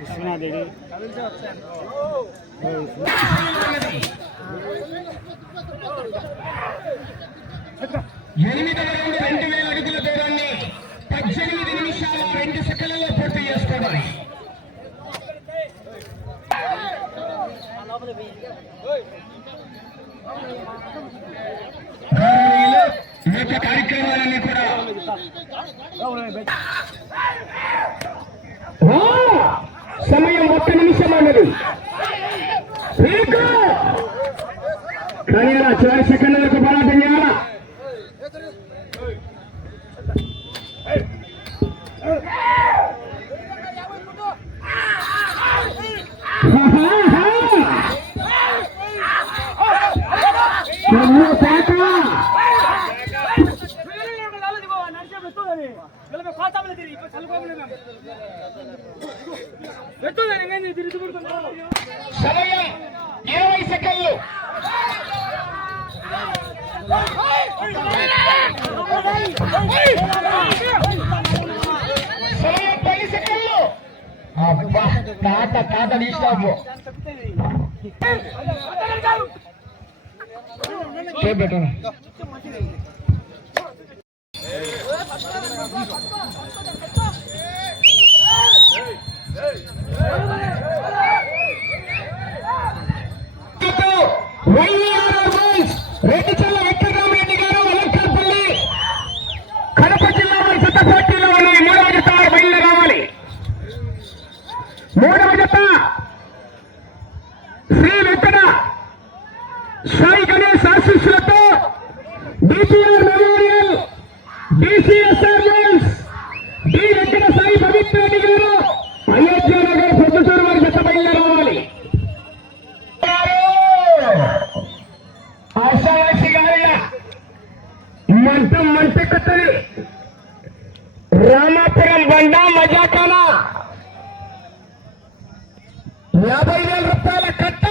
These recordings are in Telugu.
కృష్ణాదేవి. ఎనిమిది రెండు వేల అడుగుల దూరాన్ని పద్దెనిమిది నిమిషాల రెండు సెకండ్ పూర్తి చేసుకోవాలి గౌరవనీయులు, వచ్చే కార్యక్రమాలన్నీ కూడా. సమయం ఒక్క నిమిషం అన్నది. కానీ అలా చివరి సెకండ్లకు సమయం ఇరవై సెకండ్లు సమయం పది సెకండ్లు అబ్బా తాత తాత తీసినాము పెట్టాను రెడ్డి చల్ల వెంకటరామరెడ్డి గారు అలంకారపల్లి కడప జిల్లా వారి జత పోటీలో ఉన్నాయి మూడవ జత వారు బయలుదేరి రావాలి మూడవ జత శ్రీ వెంకట సాయి గణేష్ ఆశీస్సులతో DPR memorial DCSR news D Venkata Sai Pavitra Reddy garu Ayodhya Nagar Proddatur వారి జత బయలుదేరి రావాలి ఆశావాసి గారి మంట మంట కట్టది రామాపురం బండ మజాకానా యాభై వేల రూపాయల కట్ట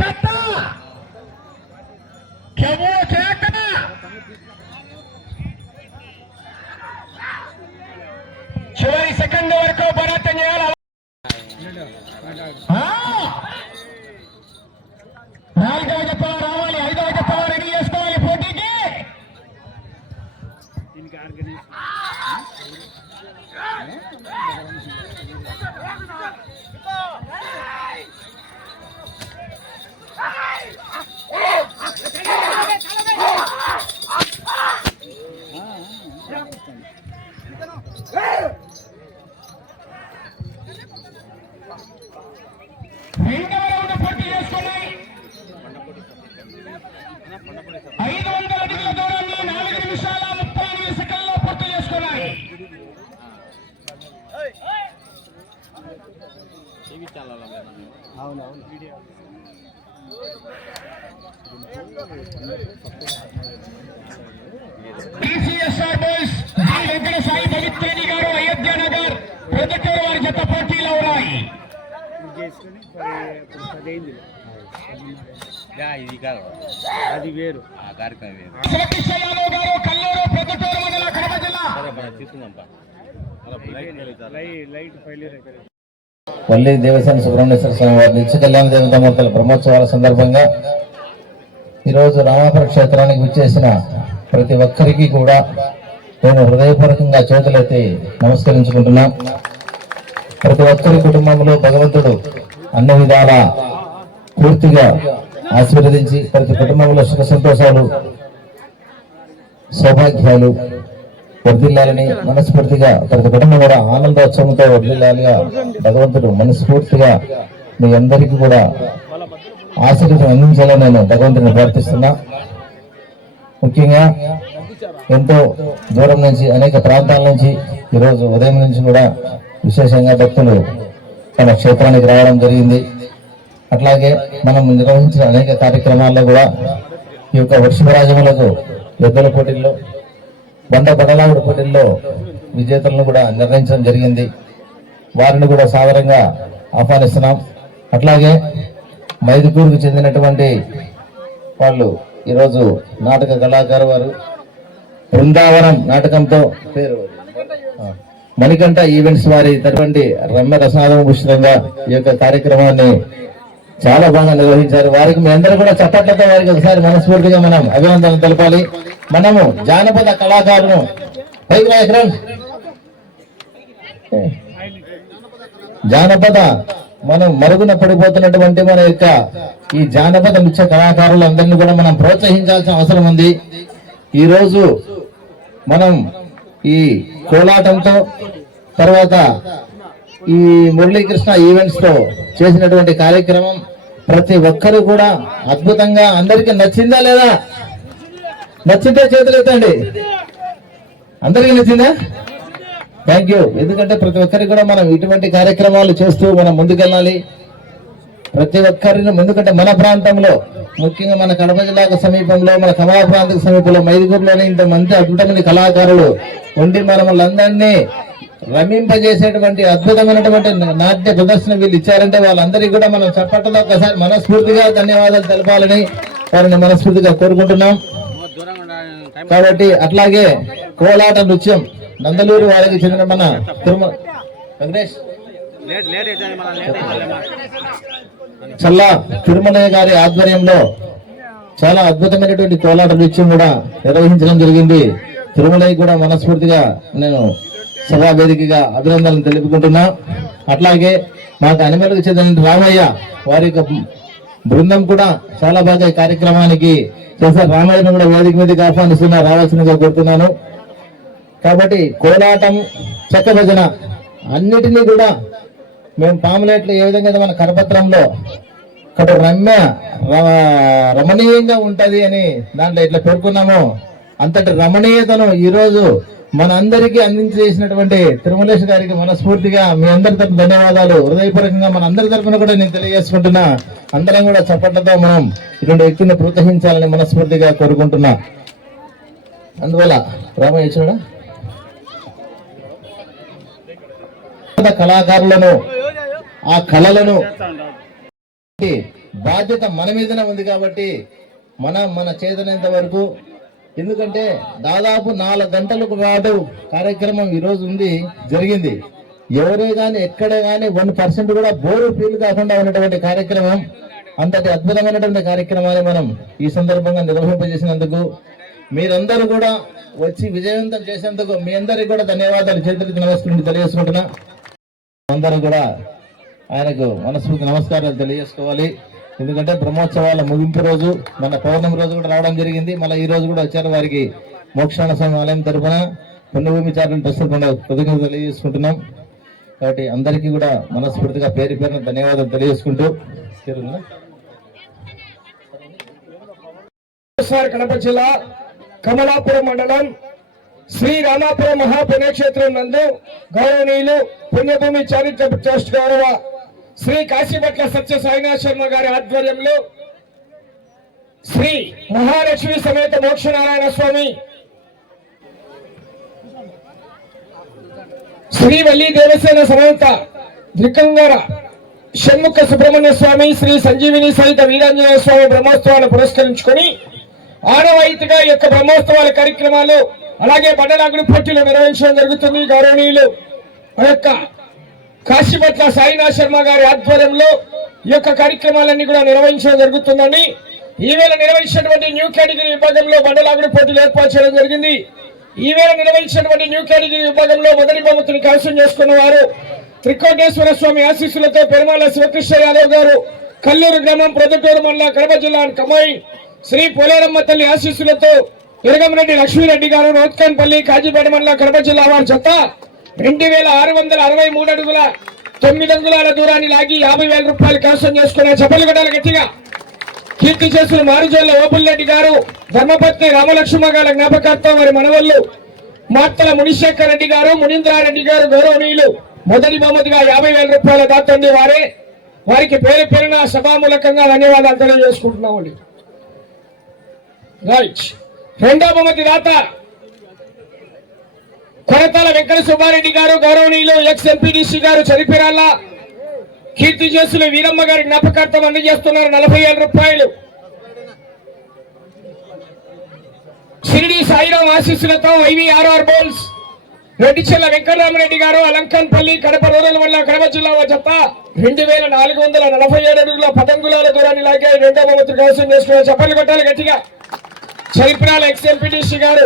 కట్ట కెవో కేక చివరి సెకండ్ వరకు పోరాటం చేయాలి. నాలుగవ రావాలి ఐదవ చెప్పవ రెడీ చేసుకోవాలి పోటీకి. TCSR boys Shri Venkata Sai Pavitreni garu Ayodhya Nagar projector వారి జత పోటీలో ఉన్నాయి ఇది కాదు అది వేరు ఆ కార్యక్రమం వేరు. శ్రీకృష్ణ గారు కల్లూరు ప్రొజెక్టర్ మండల కడప జిల్లా లైట్ లైట్ ఫెయిల్యూర్ అయిపోయింది వల్లి దేవసేన సుబ్రహ్మణ్యేశ్వర స్వామి వారి నిత్య కళ్యాణ దేవతామూర్తుల బ్రహ్మోత్సవాల సందర్భంగా ఈరోజు రామాపుర క్షేత్రానికి విచ్చేసిన ప్రతి ఒక్కరికి కూడా నేను హృదయపూర్వకంగా చేతులెత్తి నమస్కరించుకుంటున్నా. ప్రతి ఒక్కరి కుటుంబంలో భగవంతుడు అన్ని విధాల పూర్తిగా ఆశీర్వదించి ప్రతి కుటుంబంలో సుఖ సంతోషాలు సౌభాగ్యాలు వర్ధిల్లాలని మనస్ఫూర్తిగా ప్రతి కుటుంబం కూడా ఆనందోత్సవంతో వర్ధిల్లాలిగా భగవంతుడు మనస్ఫూర్తిగా మీ అందరికీ కూడా ఆశీర్వదం అందించాలని నేను భగవంతుని ప్రార్థిస్తున్నా. ముఖ్యంగా ఎంతో దూరం నుంచి అనేక ప్రాంతాల నుంచి ఈరోజు ఉదయం నుంచి కూడా విశేషంగా భక్తులు మన క్షేత్రానికి రావడం జరిగింది. అట్లాగే మనం నిర్వహించిన అనేక కార్యక్రమాల్లో కూడా ఈ యొక్క వృషభరాజములకు ఎద్దుల పోటీల్లో బండ బడలావుడి పోటీల్లో విజేతలను కూడా నిర్ణయించడం జరిగింది. వారిని కూడా సాదరంగా ఆహ్వానిస్తున్నాం. అట్లాగే మైదుకూరుకు చెందినటువంటి వాళ్ళు ఈరోజు నాటక కళాకారు వారు. బృందావనం నాటకంతో పేరు. మణికంఠ ఈవెంట్స్ వారి తటువంటి రమ్య రసనాథం ఈ యొక్క కార్యక్రమాన్ని చాలా బాగా నిర్వహించారు. వారికి మీ అందరూ కూడా చప్పట్లతో వారికి ఒకసారి మనస్ఫూర్తిగా మనం అభినందనలు తెలపాలి. మనము జానపద కళాకారును పైకి జానపద మనం మరుగున పడిపోతున్నటువంటి మన యొక్క ఈ జానపద నృత్య కళాకారులందరినీ కూడా మనం ప్రోత్సహించాల్సిన అవసరం ఉంది. ఈ రోజు మనం ఈ కోలాటంతో తర్వాత ఈ మురళీకృష్ణ ఈవెంట్స్తో చేసినటువంటి కార్యక్రమం ప్రతి ఒక్కరు కూడా అద్భుతంగా అందరికీ నచ్చిందా లేదా? నచ్చిందే చేతులు ఎత్తండి. అందరికీ నచ్చిందా? థ్యాంక్ యూ ఎందుకంటే ప్రతి ఒక్కరికి కూడా మనం ఇటువంటి కార్యక్రమాలు చేస్తూ మనం ముందుకెళ్ళాలి. ప్రతి ఒక్కరిని ఎందుకంటే మన ప్రాంతంలో ముఖ్యంగా మన కడప జిల్లాకు సమీపంలో మన కమలా ప్రాంతకు సమీపంలో మైదుగురులోనే ఇంత మంది అద్భుతమైన కళాకారులు ఉండి మనం రమింపజేసేటువంటి అద్భుతమైనటువంటి నాట్య ప్రదర్శన వీళ్ళు ఇచ్చారంటే వాళ్ళందరికీ కూడా మనం చప్పట్లో ఒకసారి మనస్ఫూర్తిగా ధన్యవాదాలు తెలపాలని వారిని మనస్ఫూర్తిగా కోరుకుంటున్నాం. కాబట్టి అట్లాగే కోలాట నృత్యం నందలూరు వారికి చెందిన మన తిరుమల వెంకటేష్. చల్లా తిరుమలయ్య గారి ఆధ్వర్యంలో చాలా అద్భుతమైనటువంటి కోలాట నృత్యం కూడా నిర్వహించడం జరిగింది. తిరుమలయ్య కూడా మనస్ఫూర్తిగా నేను సభా వేదికగా అభినందనలు తెలుపుకుంటున్నా. అట్లాగే మాకు అనిమలకు చెందిన రామయ్య వారి యొక్క బృందం కూడా చాలా బాగా ఈ కార్యక్రమానికి చేశారు రామాయణం కూడా వేదిక మీదకి ఆహ్వానిస్తున్నా రావాల్సిందిగా కోరుతున్నాను. కాబట్టి కోలాటం చెక్క భజన అన్నిటినీ కూడా మేము పాములేట్లు ఏ విధంగా మన కరపత్రంలో ఇక్కడ రమ్య ర- రమణీయంగా ఉంటది అని దాంట్లో ఇట్లా పేర్కొన్నాము అంతటి రమణీయతను ఈ మనందరికీ మన అందరికీ అందించేసినటువంటి తిరుమలేష్ గారికి మనస్ఫూర్తిగా మీ అందరి తరఫున ధన్యవాదాలు. హృదయపూర్వకంగా మన అందరి తరఫున కూడా నేను తెలియజేసుకుంటున్నా. అందరం కూడా చప్పట్లతో మనం ఇటువంటి వ్యక్తిని ప్రోత్సహించాలని మనస్ఫూర్తిగా కోరుకుంటున్నా. అందువల్ల రామయ్య చూడా కళాకారులను ఆ కళలను బాధ్యత మన మీదనే ఉంది కాబట్టి మనం మన చేతనంత వరకు ఎందుకంటే దాదాపు నాలుగు గంటలకు పాటు కార్యక్రమం ఈరోజు ఉంది జరిగింది. ఎవరే కానీ ఎక్కడే కానీ వన్ పర్సెంట్ కూడా బోరు ఫీల్ కాకుండా ఉన్నటువంటి కార్యక్రమం అంతటి అద్భుతమైనటువంటి కార్యక్రమాన్ని మనం ఈ సందర్భంగా నిర్వహింపజేసినందుకు మీరందరూ కూడా వచ్చి విజయవంతం చేసేందుకు మీ అందరికి కూడా ధన్యవాదాలు. చేతులకి నమస్కరించి తెలియజేసుకుంటున్నా. అందరూ కూడా ఆయనకు మనస్ఫూర్తి నమస్కారాలు తెలియజేసుకోవాలి. ఎందుకంటే బ్రహ్మోత్సవాల ముగింపు రోజు మన పౌర్ణమి రోజు కూడా రావడం జరిగింది. మళ్ళీ ఈ రోజు కూడా వచ్చారు వారికి మోక్షాన స్వామి ఆలయం తరఫున పుణ్యభూమి చాటును ప్రస్తుతం కృతజ్ఞత తెలియజేసుకుంటున్నాం. కాబట్టి అందరికీ కూడా మనస్ఫూర్తిగా పేరు పేరున ధన్యవాదాలు తెలియజేసుకుంటూ కడప జిల్లా కమలాపురం మండలం శ్రీ రామాపురం మహాపుణ్యక్షేత్రం నందు గౌరవనీయులు పుణ్యభూమి చారిత్ర ట్రస్ట్ గౌరవ శ్రీ కాశీపట్ల సత్య సాయినాథ్ శర్మ గారి ఆధ్వర్యంలో శ్రీ మహాలక్ష్మి సమేత మోక్షనారాయణ స్వామి శ్రీ వల్లి దేవసేన సమేత ద్రికంగర షణ్ముఖ సుబ్రహ్మణ్య స్వామి శ్రీ సంజీవిని సహిత వీరాంజనేయ స్వామి బ్రహ్మోత్సవాలు పురస్కరించుకొని ఆనవాయితీగా ఈ యొక్క బ్రహ్మోత్సవాల కార్యక్రమాలు అలాగే బండలాగుడి పోటీలు నిర్వహించడం జరుగుతుంది. గౌరవనీయులు ఆ యొక్క కాశీపట్ల సాయినాథ్ శర్మ గారి ఆధ్వర్యంలో ఈ యొక్క కార్యక్రమాలన్నీ కూడా నిర్వహించడం జరుగుతుందని ఈవేళ నిర్వహించినటువంటి న్యూ కేటగిరీ విభాగంలో బండలాగుడు పోటీలు ఏర్పాటు చేయడం జరిగింది. ఈవేళ నిర్వహించినటువంటి న్యూ కేటగిరీ విభాగంలో మొదటి బహుమతిని కైవసం చేసుకున్న వారు త్రికోటేశ్వర స్వామి ఆశీస్సులతో పెరుమాల శివకృష్ణ యాదవ్ గారు కల్లూరు గ్రామం ప్రొద్దుటూరు మండల కడప జిల్లా కమాయి శ్రీ పోలేరమ్మ తల్లి ఆశీస్సులతో ఇరగమరెడ్డి లక్ష్మీరెడ్డి గారు రోత్కన్పల్లి కాజీపేట మండల కడప జిల్లా వారి చెత్త రెండు వేల ఆరు వందల అరవై మూడు అడుగుల తొమ్మిది అంగుళాల దూరాన్ని లాగి యాభై వేల రూపాయలు కైవసం చేసుకునే చెప్పలు గడాల గట్టిగా కీర్తి చేసిన మారుజోళ్ళ ఓపుల్రెడ్డి గారు ధర్మపత్ని రామలక్ష్మ గారి జ్ఞాపకార్థం వారి మనవళ్ళు మార్తల మునిశేఖర్ రెడ్డి గారు మునీంద్రారెడ్డి గారు గౌరవనీయులు మొదటి బహుమతిగా యాభై వేల రూపాయల దాతండి వారే. వారికి పేరు పేరున సభామూలకంగా ధన్యవాదాలు తెలియజేసుకుంటున్నామండి. రైట్. రెండో బహుమతి దాత కొరతాల వెంకట సుబ్బారెడ్డి గారు గౌరవనీయులు ఎక్స్ ఎంపీడీసీ గారు చనిపిరాల కీర్తి చేసులు వీరమ్మ గారి జ్ఞాపకార్థం అందజేస్తున్నారు నలభై ఏడు రూపాయలు. షిరిడి సాయిరాం ఆశీస్సులతో ఐవీఆర్ఆర్ బోల్స్ రెడ్డిచెల్ల వెంకటరామరెడ్డి గారు అలంకన్పల్లి కడప రూరల్ వల్ల కడప జిల్లా జత రెండు వేల నాలుగు వందల నలభై ఏడు అడుగుల పదంగులాల దూరాన్ని లాగే రెండవ మంత్రి కైవసం చేసుకున్న చప్పట్లు కొట్టాలి గట్టిగా. చరిత్రాల ఎక్స్ ఎంపీటీసీ గారు.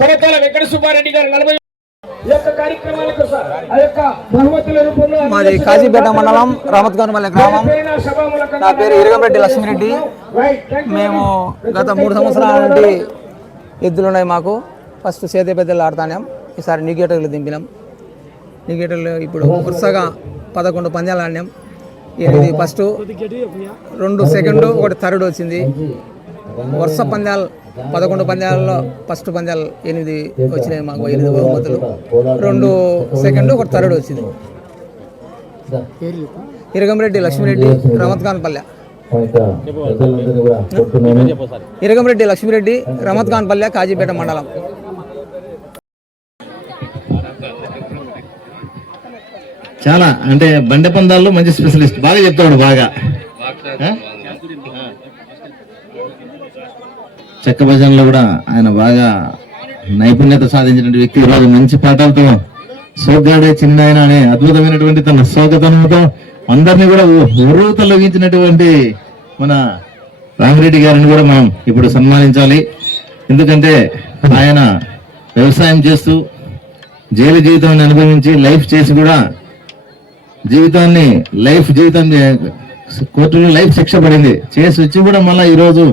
వెంకట సుబ్బారెడ్డి గారు నలభై మాది కాజీపేట మండలం రామత్గౌనపల్లి గ్రామం. నా పేరు ఇరగంరెడ్డి లక్ష్మిరెడ్డి. మేము గత మూడు సంవత్సరాల నుండి ఎద్దులు ఉన్నాయి మాకు. ఫస్ట్ సేదే పెద్దలు ఆడుతాం ఈసారి న్యూగేటర్లు దింపినాం. న్యూగేటర్లు ఇప్పుడు వరుసగా పదకొండు పందాలు ఆడినాం. ఎనిమిది ఫస్ట్ రెండు సెకండ్ ఒకటి థర్డ్ వచ్చింది. వరుస పందాలు పదకొండు పందాలలో ఫస్ట్ పందాలు ఎనిమిది వచ్చినాయి మాకు ఎనిమిది బహుమతులు. రెండు సెకండ్ ఒకటి థర్డ్ వచ్చింది. ఇరగంరెడ్డి లక్ష్మిరెడ్డి పెద్దలందరినీ కూడా కోరుతున్నాను ఇరగంరెడ్డి లక్ష్మిరెడ్డి రమత్ఖాన్పల్లె కాజీపేట మండలం. చాలా అంటే బండి పందాల్లో మంచి స్పెషలిస్ట్. బాగా చెప్తాడు బాగా ఆ? చెక్క భజనలో కూడా ఆయన బాగా నైపుణ్యత సాధించినటువంటి వ్యక్తి ఈరోజు మంచి పాటలతో సోగ్గాడే చిన్న ఆయన అనే అద్భుతమైనటువంటి తన సోగతనంతో అందరినీ కూడా ఉరువు తొలగించినటువంటి మన రామిరెడ్డి గారిని కూడా మనం ఇప్పుడు సన్మానించాలి. ఎందుకంటే ఆయన వ్యవసాయం చేస్తూ జైలు జీవితాన్ని అనుభవించి లైఫ్ చేసి కూడా జీవితాన్ని లైఫ్ జీవితాన్ని కోర్టులో లైఫ్ శిక్ష పడింది. చేసి వచ్చి కూడా మళ్ళీ ఈరోజు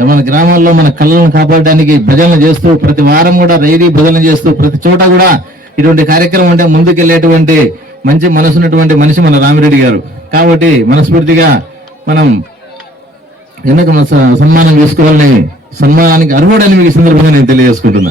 మన గ్రామాల్లో మన కళ్ళను కాపాడడానికి భజనలు చేస్తూ ప్రతి వారం కూడా రైలీ భజనలు చేస్తూ ప్రతి చోట కూడా ఇటువంటి కార్యక్రమం అంటే ముందుకెళ్ళేటువంటి మంచి మనసున్నటువంటి మనిషి మన రామిరెడ్డి గారు. కాబట్టి మనస్ఫూర్తిగా మనం ఎందుకు మన స- సన్మానం చేసుకోవాలని సన్మానానికి అర్హుడని మీకు ఈ సందర్భంగా నేను తెలియజేసుకుంటున్నా.